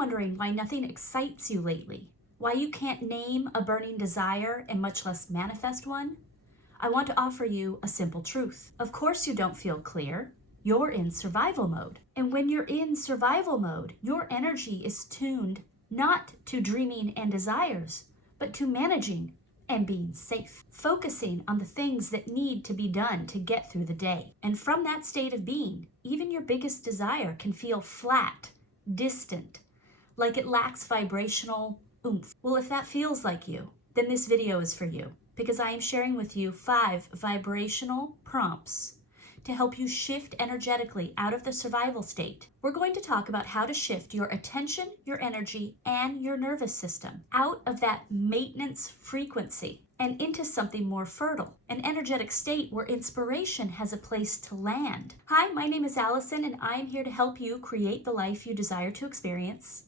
wondering why nothing excites you lately, why you can't name a burning desire and much less manifest one, I want to offer you a simple truth. Of course you don't feel clear. You're in survival mode. And when you're in survival mode, your energy is tuned not to dreaming and desires, but to managing and being safe, focusing on the things that need to be done to get through the day. And from that state of being, even your biggest desire can feel flat, distant, like it lacks vibrational oomph. Well, if that feels like you, then this video is for you, because I am sharing with you 5 vibrational prompts to help you shift energetically out of the survival state. We're going to talk about how to shift your attention, your energy, and your nervous system out of that maintenance frequency and into something more fertile, an energetic state where inspiration has a place to land. Hi, my name is Allison, and I'm here to help you create the life you desire to experience.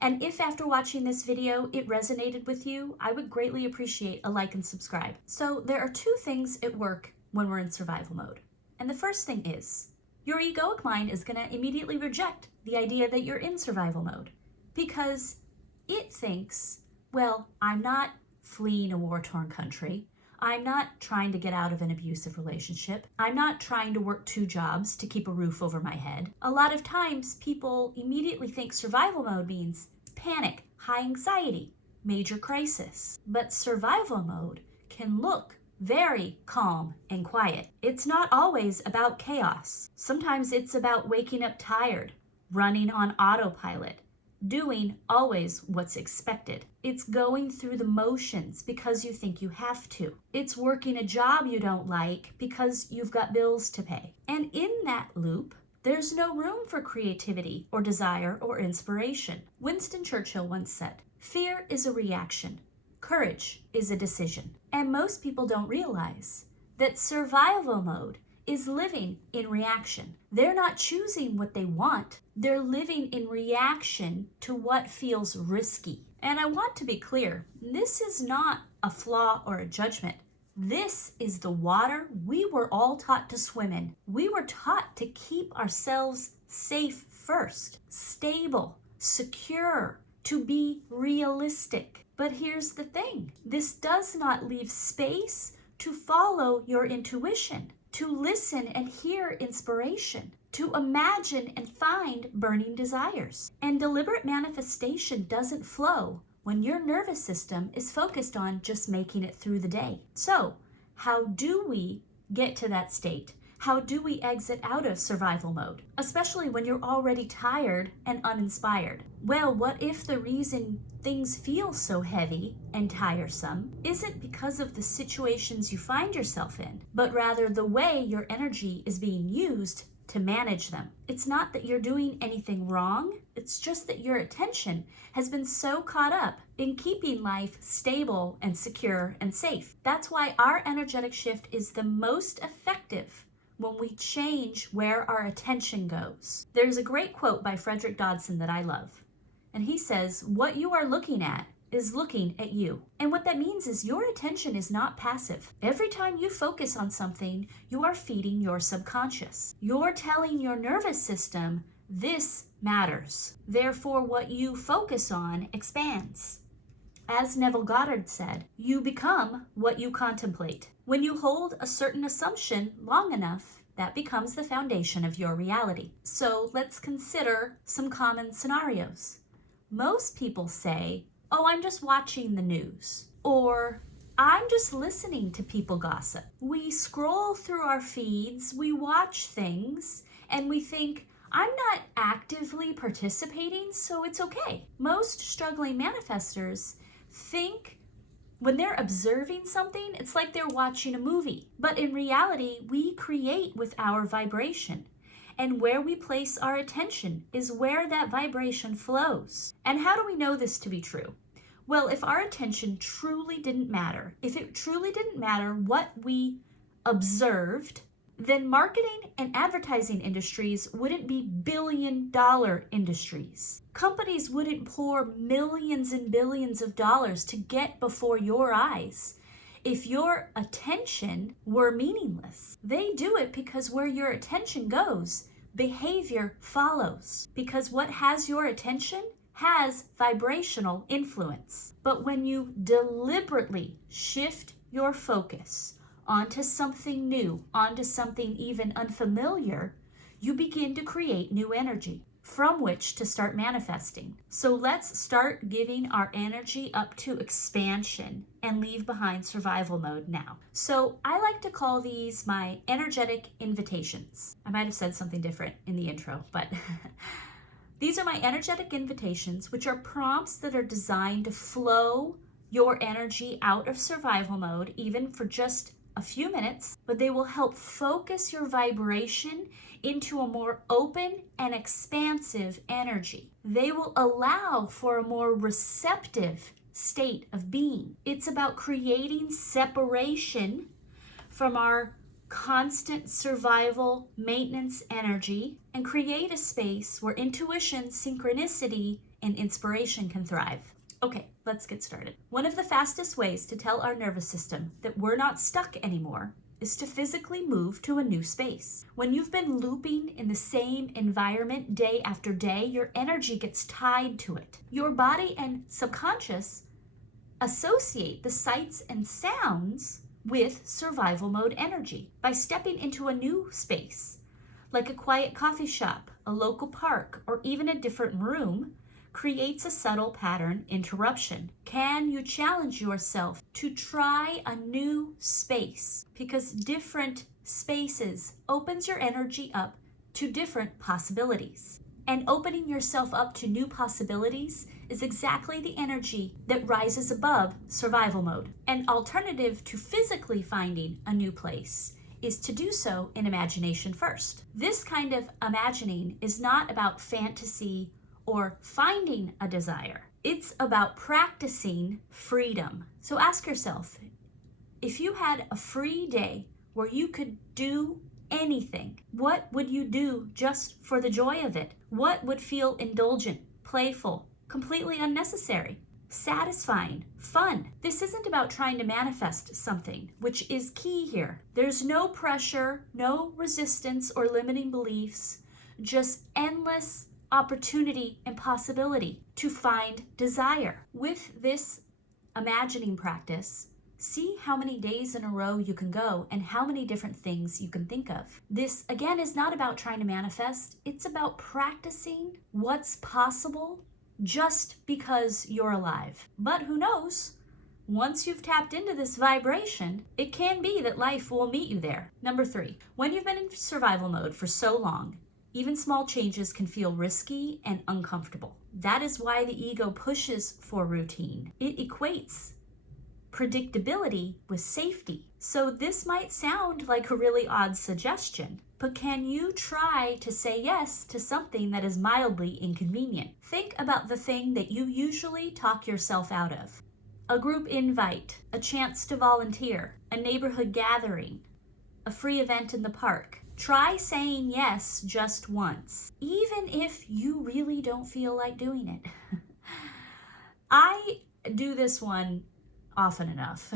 And if after watching this video it resonated with you, I would greatly appreciate a like and subscribe. So there are 2 things at work when we're in survival mode. And the first thing is, your egoic mind is going to immediately reject the idea that you're in survival mode because it thinks, well, I'm not fleeing a war-torn country. I'm not trying to get out of an abusive relationship. I'm not trying to work 2 jobs to keep a roof over my head. A lot of times people immediately think survival mode means panic, high anxiety, major crisis. But survival mode can look very calm and quiet. It's not always about chaos. Sometimes it's about waking up tired, running on autopilot, doing always what's expected. It's going through the motions because you think you have to. It's working a job you don't like because you've got bills to pay. And in that loop, there's no room for creativity or desire or inspiration. Winston Churchill once said, "Fear is a reaction. Courage is a decision." And most people don't realize that survival mode is living in reaction. They're not choosing what they want. They're living in reaction to what feels risky. And I want to be clear, this is not a flaw or a judgment. This is the water we were all taught to swim in. We were taught to keep ourselves safe first, stable, secure, to be realistic. But here's the thing, this does not leave space to follow your intuition, to listen and hear inspiration, to imagine and find burning desires. And deliberate manifestation doesn't flow when your nervous system is focused on just making it through the day. So, how do we get to that state? How do we exit out of survival mode, especially when you're already tired and uninspired? Well, what if the reason things feel so heavy and tiresome isn't because of the situations you find yourself in, but rather the way your energy is being used to manage them? It's not that you're doing anything wrong, it's just that your attention has been so caught up in keeping life stable and secure and safe. That's why our energetic shift is the most effective when we change where our attention goes. There's a great quote by Frederick Dodson that I love. And he says, "What you are looking at is looking at you." And what that means is your attention is not passive. Every time you focus on something, you are feeding your subconscious. You're telling your nervous system, this matters. Therefore, what you focus on expands. As Neville Goddard said, you become what you contemplate. When you hold a certain assumption long enough, that becomes the foundation of your reality. So let's consider some common scenarios. Most people say, "Oh, I'm just watching the news," or "I'm just listening to people gossip." We scroll through our feeds, we watch things, and we think, "I'm not actively participating, so it's okay." Most struggling manifestors think when they're observing something, it's like they're watching a movie. But in reality, we create with our vibration. And where we place our attention is where that vibration flows. And how do we know this to be true? Well, if our attention truly didn't matter, if it truly didn't matter what we observed, then marketing and advertising industries wouldn't be billion-dollar industries. Companies wouldn't pour millions and billions of dollars to get before your eyes if your attention were meaningless. They do it because where your attention goes, behavior follows. Because what has your attention has vibrational influence. But when you deliberately shift your focus onto something new, onto something even unfamiliar, you begin to create new energy from which to start manifesting. So let's start giving our energy up to expansion and leave behind survival mode now. So I like to call these my energetic invitations. I might have said something different in the intro, but these are my energetic invitations, which are prompts that are designed to flow your energy out of survival mode, even for just a few minutes, but they will help focus your vibration into a more open and expansive energy. They will allow for a more receptive state of being. It's about creating separation from our constant survival maintenance energy and create a space where intuition, synchronicity, and inspiration can thrive. Okay, let's get started. One of the fastest ways to tell our nervous system that we're not stuck anymore is to physically move to a new space. When you've been looping in the same environment day after day, your energy gets tied to it. Your body and subconscious associate the sights and sounds with survival mode energy. By stepping into a new space, like a quiet coffee shop, a local park, or even a different room, creates a subtle pattern interruption. Can you challenge yourself to try a new space? Because different spaces opens your energy up to different possibilities. And opening yourself up to new possibilities is exactly the energy that rises above survival mode. An alternative to physically finding a new place is to do so in imagination first. This kind of imagining is not about fantasy or finding a desire. It's about practicing freedom. So ask yourself, if you had a free day where you could do anything, what would you do just for the joy of it? What would feel indulgent, playful, completely unnecessary, satisfying, fun? This isn't about trying to manifest something, which is key here. There's no pressure, no resistance or limiting beliefs, just endless opportunity and possibility to find desire. With this imagining practice, see how many days in a row you can go and how many different things you can think of. This, again, is not about trying to manifest. It's about practicing what's possible just because you're alive. But who knows? Once you've tapped into this vibration, it can be that life will meet you there. Number 3, when you've been in survival mode for so long, even small changes can feel risky and uncomfortable. That is why the ego pushes for routine. It equates predictability with safety. So this might sound like a really odd suggestion, but can you try to say yes to something that is mildly inconvenient? Think about the thing that you usually talk yourself out of. A group invite, a chance to volunteer, a neighborhood gathering, a free event in the park. Try saying yes just once, even if you really don't feel like doing it. I do this one often enough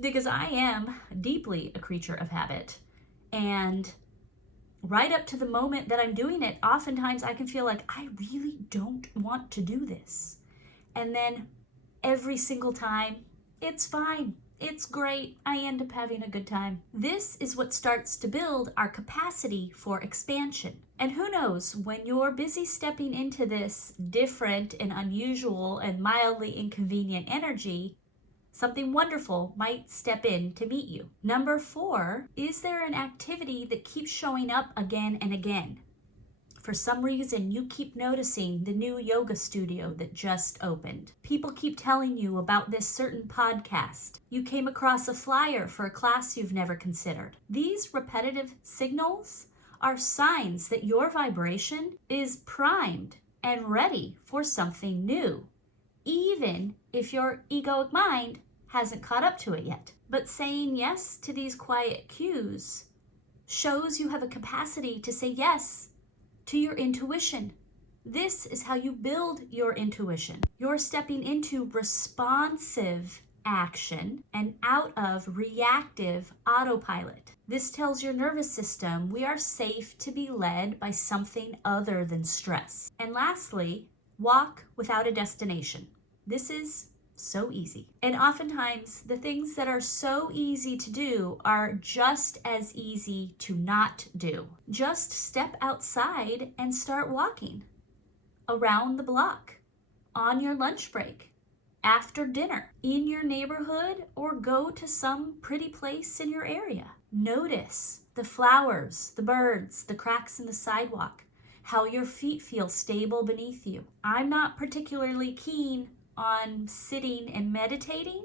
because I am deeply a creature of habit. And right up to the moment that I'm doing it, oftentimes I can feel like I really don't want to do this. And then every single time, it's fine. It's great. I end up having a good time. This is what starts to build our capacity for expansion. And who knows, when you're busy stepping into this different and unusual and mildly inconvenient energy, something wonderful might step in to meet you. Number 4, is there an activity that keeps showing up again and again? For some reason, you keep noticing the new yoga studio that just opened. People keep telling you about this certain podcast. You came across a flyer for a class you've never considered. These repetitive signals are signs that your vibration is primed and ready for something new, even if your egoic mind hasn't caught up to it yet. But saying yes to these quiet cues shows you have a capacity to say yes to your intuition. This is how you build your intuition. You're stepping into responsive action and out of reactive autopilot. This tells your nervous system we are safe to be led by something other than stress. And lastly, Walk without a destination. This is so easy. And oftentimes, the things that are so easy to do are just as easy to not do. Just step outside and start walking around the block, on your lunch break, after dinner, in your neighborhood, or go to some pretty place in your area. Notice the flowers, the birds, the cracks in the sidewalk, how your feet feel stable beneath you. I'm not particularly keen on sitting and meditating,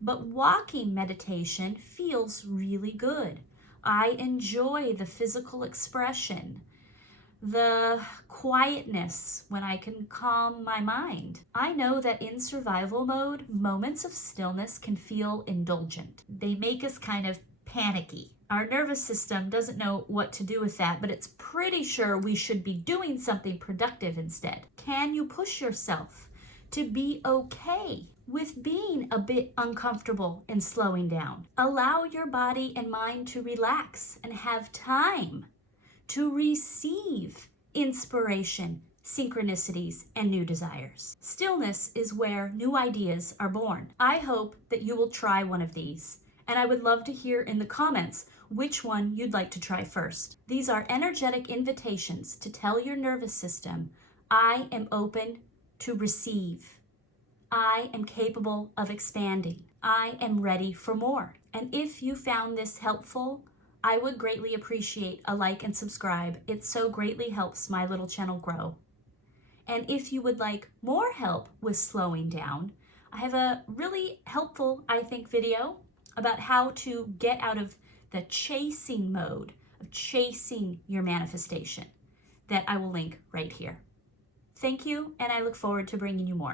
but walking meditation feels really good. I enjoy the physical expression, the quietness when I can calm my mind. I know that in survival mode, moments of stillness can feel indulgent. They make us kind of panicky. Our nervous system doesn't know what to do with that, but it's pretty sure we should be doing something productive instead. Can you push yourself to be okay with being a bit uncomfortable and slowing down? Allow your body and mind to relax and have time to receive inspiration, synchronicities, and new desires. Stillness is where new ideas are born. I hope that you will try one of these, and I would love to hear in the comments which one you'd like to try first. These are energetic invitations to tell your nervous system, I am open to receive. I am capable of expanding. I am ready for more. And if you found this helpful, I would greatly appreciate a like and subscribe. It so greatly helps my little channel grow. And if you would like more help with slowing down, I have a really helpful, I think, video about how to get out of the chasing mode of chasing your manifestation that I will link right here. Thank you, and I look forward to bringing you more.